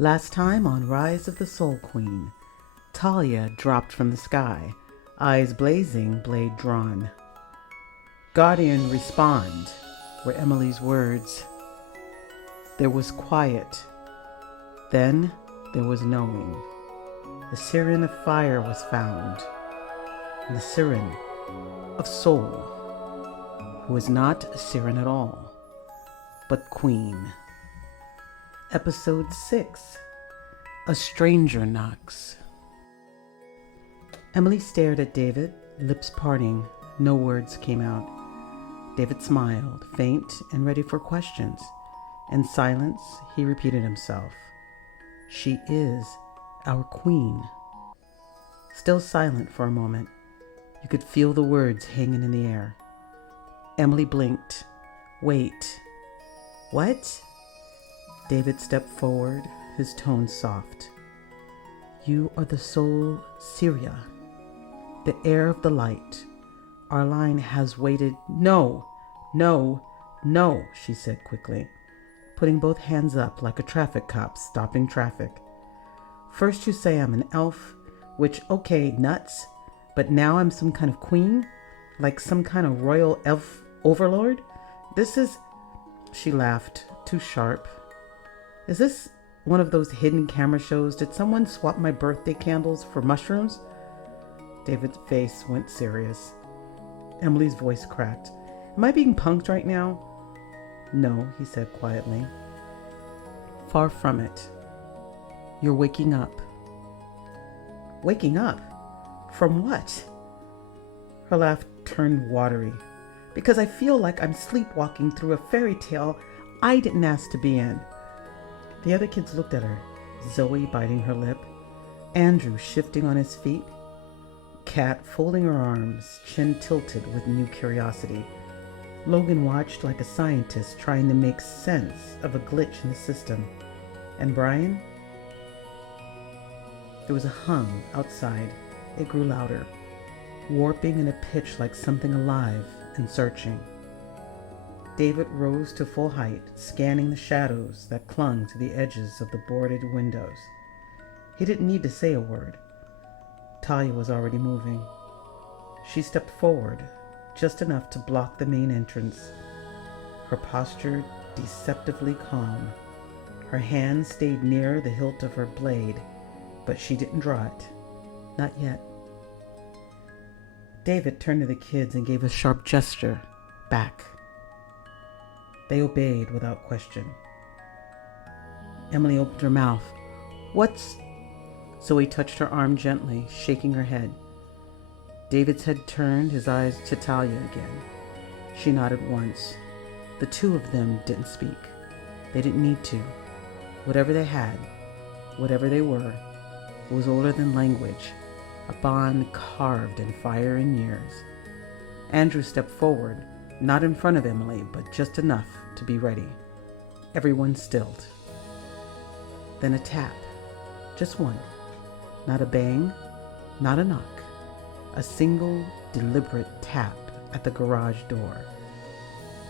Last time on Rise of the Soul Queen, Talia dropped from the sky, eyes blazing, blade drawn. Guardian, respond, were Emily's words. There was quiet. Then there was knowing. The siren of fire was found, and the siren of soul, who was not a siren at all, but queen. Episode 6. A Stranger Knocks. Emily stared at David, lips parting. No words came out. David smiled, faint and ready for questions. In silence, he repeated himself. She is our queen. Still silent for a moment. You could feel the words hanging in the air. Emily blinked. Wait. What? David stepped forward, his tone soft. You are the soul Syria, the heir of the light. Our line has waited. No, she said quickly, putting both hands up like a traffic cop stopping traffic. First you say I'm an elf, which, okay, nuts, but now I'm some kind of queen, like some kind of royal elf overlord? This is... She laughed, too sharp. Is this one of those hidden camera shows? Did someone swap my birthday candles for mushrooms? David's face went serious. Emily's voice cracked. Am I being punked right now? No, he said quietly. Far from it. You're waking up. Waking up? From what? Her laugh turned watery. Because I feel like I'm sleepwalking through a fairy tale I didn't ask to be in. The other kids looked at her, Zoe biting her lip, Andrew shifting on his feet, Kat folding her arms, chin tilted with new curiosity. Logan watched like a scientist trying to make sense of a glitch in the system. And Brian? There was a hum outside. It grew louder, warping in a pitch like something alive and searching. David rose to full height, scanning the shadows that clung to the edges of the boarded windows. He didn't need to say a word. Talia was already moving. She stepped forward, just enough to block the main entrance. Her posture deceptively calm. Her hand stayed near the hilt of her blade, but she didn't draw it. Not yet. David turned to the kids and gave a sharp gesture. Back. They obeyed without question. Emily opened her mouth. What's... Zoe touched her arm gently, shaking her head. David's head turned, his eyes to Talia again. She nodded once. The two of them didn't speak. They didn't need to. Whatever they had, whatever they were, it was older than language, a bond carved in fire and years. Andrew stepped forward, not in front of Emily, but just enough to be ready. Everyone stilled. Then a tap. Just one. Not a bang, not a knock. A single, deliberate tap at the garage door.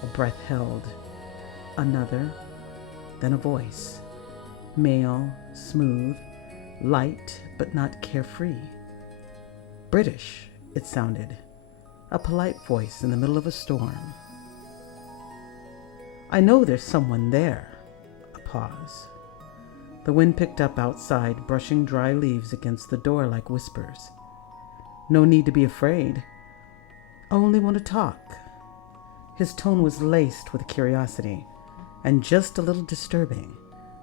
A breath held. Another. Then a voice. Male, smooth, light, but not carefree. British, it sounded. A polite voice in the middle of a storm. I know there's someone there. A pause. The wind picked up outside, brushing dry leaves against the door like whispers. No need to be afraid. I only want to talk. His tone was laced with curiosity, and just a little disturbing,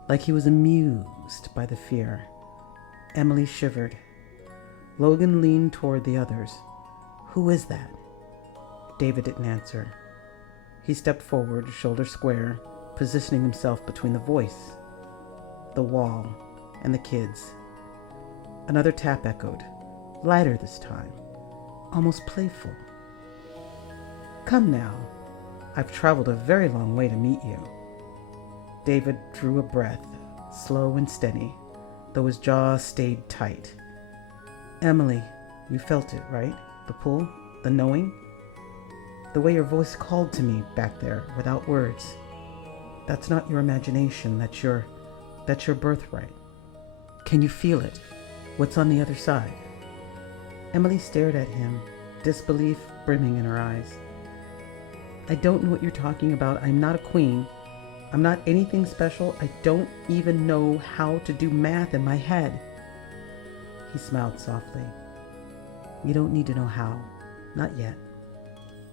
like he was amused by the fear. Emily shivered. Logan leaned toward the others. Who is that? David didn't answer. He stepped forward, shoulder square, positioning himself between the voice, the wall, and the kids. Another tap echoed, lighter this time, almost playful. Come now. I've traveled a very long way to meet you. David drew a breath, slow and steady, though his jaw stayed tight. Emily, you felt it, right? The pull, the knowing? The way your voice called to me back there without words. That's not your imagination, that's your That's your birthright. Can you feel it? What's on the other side? Emily stared at him, disbelief brimming in her eyes. I don't know what you're talking about. I'm not a queen. I'm not anything special. I don't even know how to do math in my head. He smiled softly. You don't need to know how. Not yet.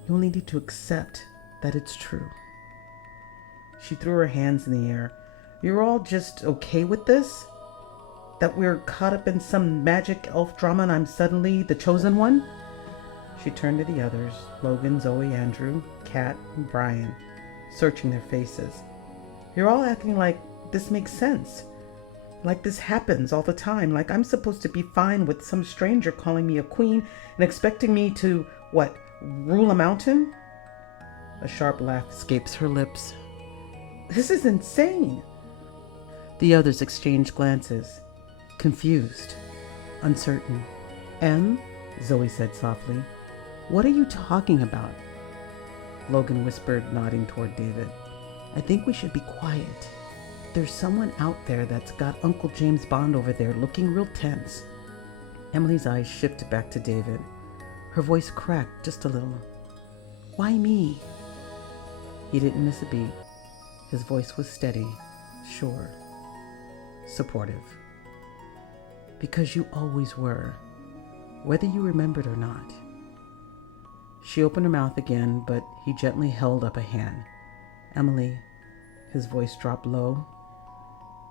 You only need to accept that it's true. She threw her hands in the air. You're all just okay with this? That we're caught up in some magic elf drama and I'm suddenly the chosen one? She turned to the others, Logan, Zoe, Andrew, Kat, and Brian, searching their faces. You're all acting like this makes sense. Like this happens all the time. Like I'm supposed to be fine with some stranger calling me a queen and expecting me to, what, rule a mountain? A sharp laugh escapes her lips. This is insane. The others exchanged glances, confused, uncertain. Em, Zoe said softly, what are you talking about? Logan whispered, nodding toward David. I think we should be quiet. There's someone out there that's got Uncle James Bond over there looking real tense. Emily's eyes shifted back to David. Her voice cracked just a little. Why me? He didn't miss a beat. His voice was steady, sure, supportive. Because you always were, whether you remembered or not. She opened her mouth again, but he gently held up a hand. Emily, his voice dropped low,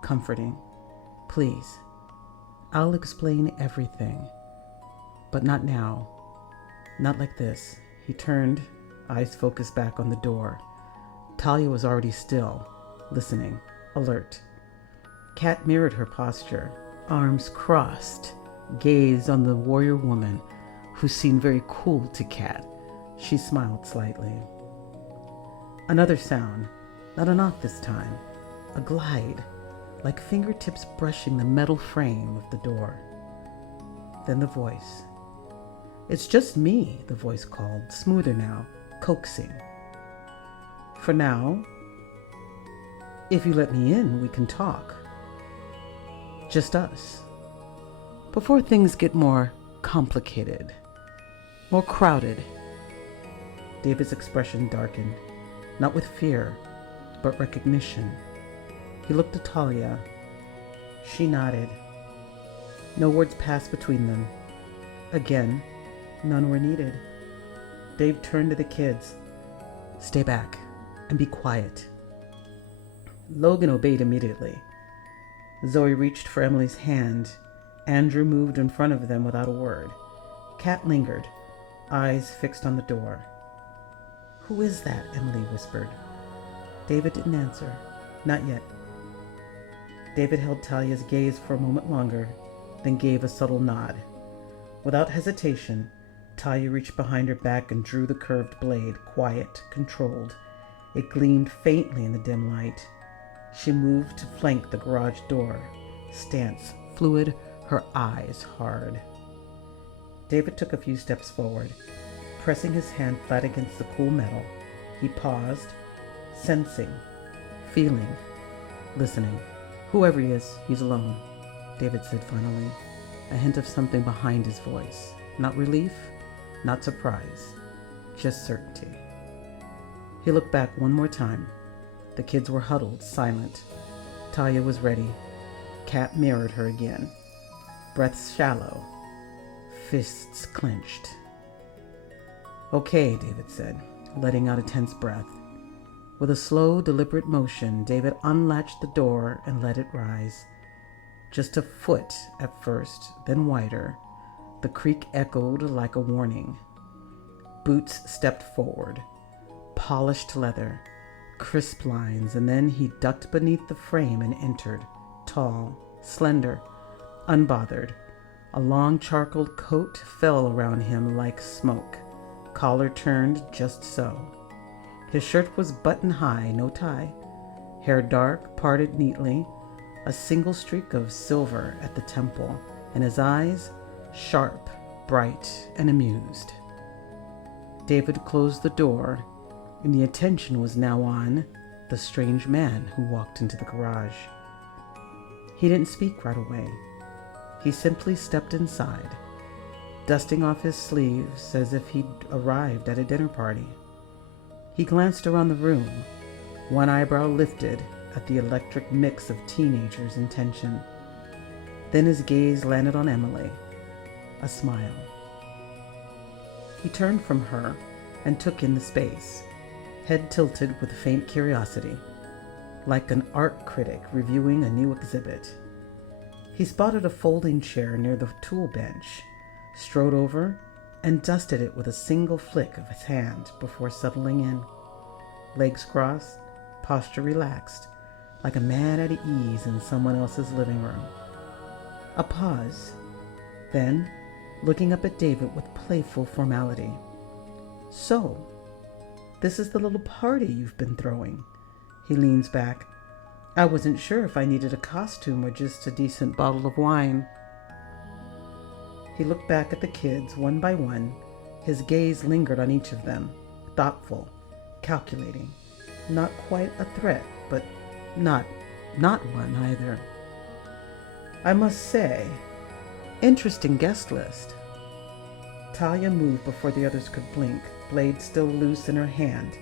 comforting. Please, I'll explain everything, but not now. Not like this. He turned, eyes focused back on the door. Talia was already still, listening, alert. Kat mirrored her posture, arms crossed, gaze on the warrior woman, who seemed very cool to Kat. She smiled slightly. Another sound, not a knock this time, a glide, like fingertips brushing the metal frame of the door. Then the voice. It's just me, the voice called, smoother now, coaxing. For now, if you let me in, we can talk. Just us. Before things get more complicated, more crowded. David's expression darkened, not with fear, but recognition. He looked at Talia. She nodded. No words passed between them. Again, none were needed. Dave turned to the kids. Stay back and be quiet. Logan obeyed immediately. Zoe reached for Emily's hand. Andrew moved in front of them without a word. Kat lingered, eyes fixed on the door. Who is that? Emily whispered. David didn't answer. Not yet. David held Talia's gaze for a moment longer, then gave a subtle nod. Without hesitation, Talia reached behind her back and drew the curved blade, quiet, controlled. It gleamed faintly in the dim light. She moved to flank the garage door, stance fluid, her eyes hard. David took a few steps forward, pressing his hand flat against the cool metal. He paused, sensing, feeling, listening. Whoever he is, he's alone, David said finally, a hint of something behind his voice. Not relief, not surprise, just certainty. He looked back one more time. The kids were huddled, silent. Talia was ready. Kat mirrored her again. Breaths shallow, fists clenched. Okay, David said, letting out a tense breath. With a slow, deliberate motion, David unlatched the door and let it rise. Just a foot at first, then wider. The creak echoed like a warning. Boots stepped forward. Polished leather, crisp lines, and then he ducked beneath the frame and entered, tall, slender, unbothered. A long charcoal coat fell around him like smoke, collar turned just so. His shirt was button high, no tie, hair dark, parted neatly, a single streak of silver at the temple, and his eyes sharp, bright, and amused. David closed the door, and the attention was now on the strange man who walked into the garage. He didn't speak right away. He simply stepped inside, dusting off his sleeves as if he'd arrived at a dinner party. He glanced around the room, one eyebrow lifted at the electric mix of teenagers in tension. Then his gaze landed on Emily, a smile. He turned from her and took in the space, head tilted with faint curiosity, like an art critic reviewing a new exhibit. He spotted a folding chair near the tool bench, strode over, and dusted it with a single flick of his hand before settling in. Legs crossed, posture relaxed, like a man at ease in someone else's living room. A pause, then, looking up at David with playful formality. "So, this is the little party you've been throwing." He leans back. "I wasn't sure if I needed a costume or just a decent bottle of wine." He looked back at the kids one by one. His gaze lingered on each of them, thoughtful, calculating. Not quite a threat, but not one either. "I must say, interesting guest list." Talia moved before the others could blink, blade still loose in her hand,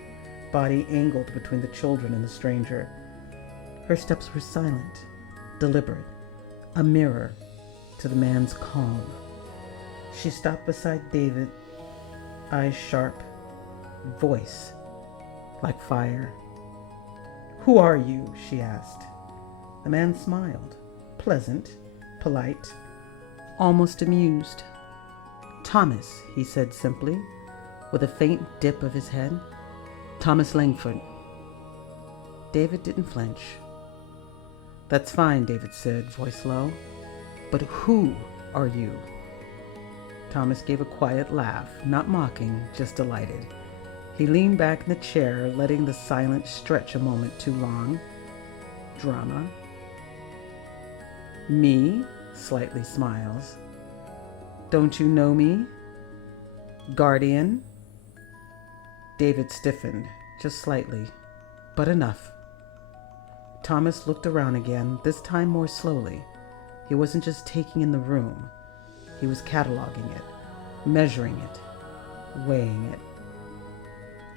body angled between the children and the stranger. Her steps were silent, deliberate, a mirror to the man's calm. She stopped beside David, eyes sharp, voice like fire. "Who are you?" she asked. The man smiled, pleasant, polite, almost amused. "Thomas," he said simply, with a faint dip of his head. "Thomas Langford." David didn't flinch. "That's fine," David said, voice low. "But who are you?" Thomas gave a quiet laugh, not mocking, just delighted. He leaned back in the chair, letting the silence stretch a moment too long. Drama. "Me?" slightly smiles. "Don't you know me? Guardian?" David stiffened, just slightly, but enough. Thomas looked around again, this time more slowly. He wasn't just taking in the room. He was cataloging it, measuring it, weighing it.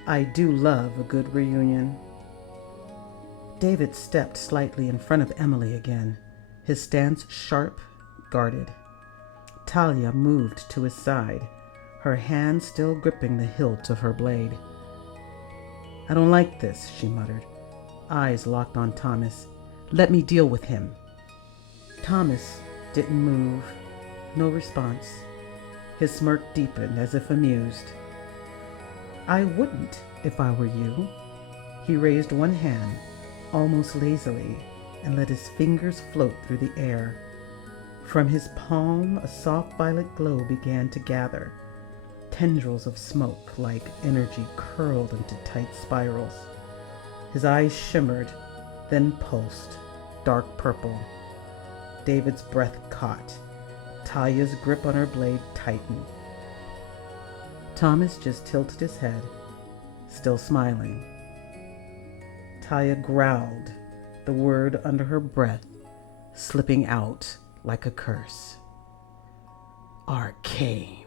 "I do love a good reunion." David stepped slightly in front of Emily again, his stance sharp, guarded. Talia moved to his side, her hand still gripping the hilt of her blade. "I don't like this," she muttered, eyes locked on Thomas. "Let me deal with him." Thomas didn't move, no response. His smirk deepened as if amused. "I wouldn't if I were you." He raised one hand, almost lazily, and let his fingers float through the air. From his palm, a soft violet glow began to gather. Tendrils of smoke, like energy, curled into tight spirals. His eyes shimmered, then pulsed, dark purple. David's breath caught. Talia's grip on her blade tightened. Thomas just tilted his head, still smiling. Talia growled, the word under her breath, slipping out like a curse. "Arcane."